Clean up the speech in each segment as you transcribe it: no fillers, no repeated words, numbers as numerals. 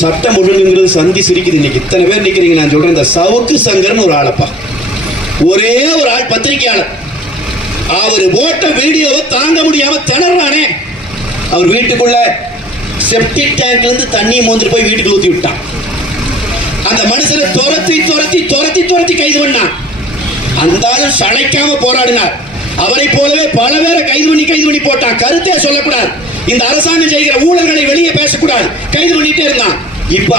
சட்டம் ஒழுங்குங்கிறது சந்தி சிரிக்குது. இன்னைக்கு இத்தனை பேர் நிக்கிறீங்க. நான் சொல்றேன், இந்த சவுக்கு சங்கர்னு ஒரு ஆளப்பா, ஒரே ஒரு ஆள் பத்திரிகையாளர், அவர் போட்ட வீடியோவை தாங்க முடியாம திணறானே. அவர் வீட்டுக்குள்ள செப்டிக் டேங்க்ல இருந்து தண்ணி மோந்துட்டு போய் வீட்டுக்கு ஊத்தி விட்டான். அந்த மனுஷனை துரத்தி துரத்தி துரத்தி துரத்தி கைது பண்ணான். அந்த ஆளும் சளைக்காம போராடினார். அவரை போலவே பல பேரை கைது பண்ணி போட்டான். கருத்தே சொல்லக்கூடாது, இந்த அரசாங்கம் செய்கிற ஊழல்களை வெளியே பேசக்கூடாது, கைது பண்ணிட்டே இருந்தான். இப்ப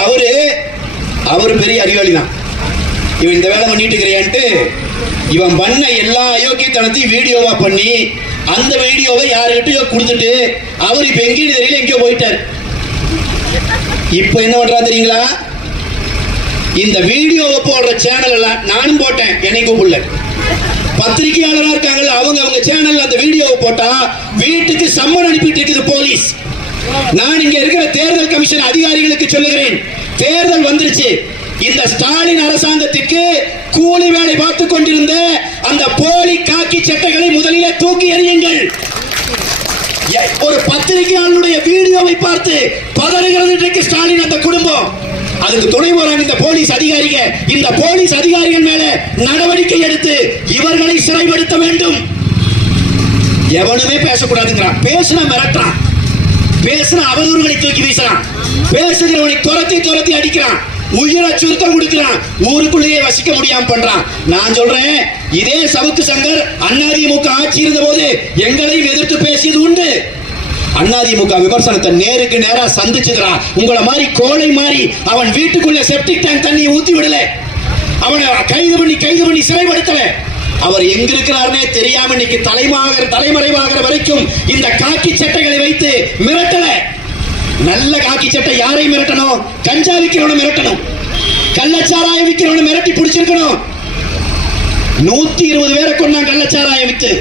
அவரு பெரிய அறிவாளி தான். இவன் இந்த வேலை பண்ணிட்டு இருக்கிறான்ட்டு இவன் பண்ண எல்லா அயோக்கியத்தனத்தையும் வீடியோவா பண்ணி அந்த வீடியோவை யாருக்கிட்டயோ கொடுத்துட்டு அவர் இப்ப எங்கேயும் தெரியல, எங்கேயோ போயிட்டார். இப்ப என்ன பண்றா தெரியுங்களா? இந்த வீடியோவை போடுற சேனல் எல்லாம் நானும் போட்டேன், என்னை கூப்பிடல. பத்திரிகையாளராக இருக்காங்கல்ல, அவங்க சேனல்ல அந்த வீடியோவை போட்டா வீட்டுக்கு சம்மன் அனுப்பிட்டு இருக்குது போலீஸ். நான் இங்க இருக்கிற தேர்தல் கமிஷன் அதிகாரிகளுக்கு சொல்லுகிறேன், தேர்தல் வந்துருச்சு. இந்த ஸ்டாலின் அரசாங்கத்திற்கு கூலி வேலை பார்த்துக் கொண்டிருந்த அந்த போலி காக்கி சட்டைகளை முதலிலே தூக்கி எறியுங்கள். ஒரு பத்திரிகையாளருடைய வீடியோவை பார்த்து பதறுகிறது இன்றைக்கு ஸ்டாலின் அந்த குடும்பம். அதுக்கு துணை போறாங்க இந்த போலீஸ் அதிகாரிங்க. இந்த போலீஸ் அதிகாரிகள் மேல நடவடிக்கை எடுத்து இவர்களை சிறைப்படுத்த வேண்டும். எவனுமே பேசக்கூடாதுங்கிறான், பேசுனா மிரட்டுறான், பேசுனா அவதூறுகளை தூக்கி வீசுறான், பேசுகிறவனை துரத்தி துரத்தி அடிக்கிறான், உயிரை சுருக்கம் கொடுக்கிறான், ஊருக்குள்ளேயே வசிக்க முடியாம பண்றான். நான் சொல்றேன், இதே சவுக்கு சங்கர் அதிமுக ஆட்சி இருந்த போது எங்களையும் எதிர்த்து பேசியது உண்டு. அதிமுக விமர்சனத்தை நேருக்கு நேரா சந்திச்சுக்கிறான். உங்களை மாதிரி கோழை மாதிரி அவன் வீட்டுக்குள்ள செப்டிக் டேங்க் தண்ணியை ஊத்தி விடல, அவனை கைது பண்ணி சிறைப்படுத்தல. அவர் எங்க இருக்கிறாருன்னே தெரியாம இன்னைக்கு தலைமறைவாகிற வரைக்கும் இந்த காக்கி சட்டைகளை வைத்து மிரட்டல. நல்ல காக்கி சட்டை யாரை மிரட்டணும்? கஞ்சா விக்கிறவனை மிரட்டணும், கள்ளச்சாராயம் விக்கிறவனை மிரட்டி பிடிச்சிருக்கணும். 120 பேரை கொண்டான் கள்ளச்சாராயம் வித்து.